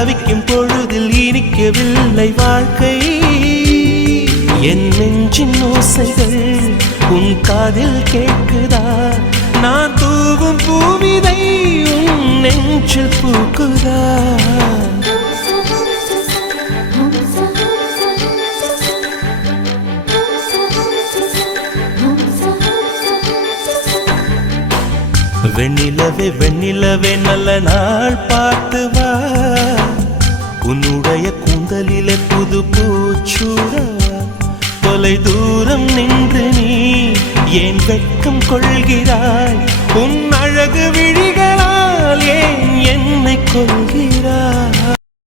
தவிக்கும் பொழுதில் இனிக்கவில்லை வாழ்க்கை என் நெஞ்சின் ஓசைகள் உன் காதில் கேட்குதா நான் தூவும் பூவிதை உன் நெஞ்சில் பூக்குதா வெண்ணிலவே வெண்ணிலவே நல்ல நாள் பார்த்து வா உன்னுடைய கூந்தலிலே புது பூச்சூடா தொலை தூரம் நின்று நீ ஏன் வெட்கம் கொள்கிறாய் உன் அழகு விழிகளால் ஏன் என்னை கொள்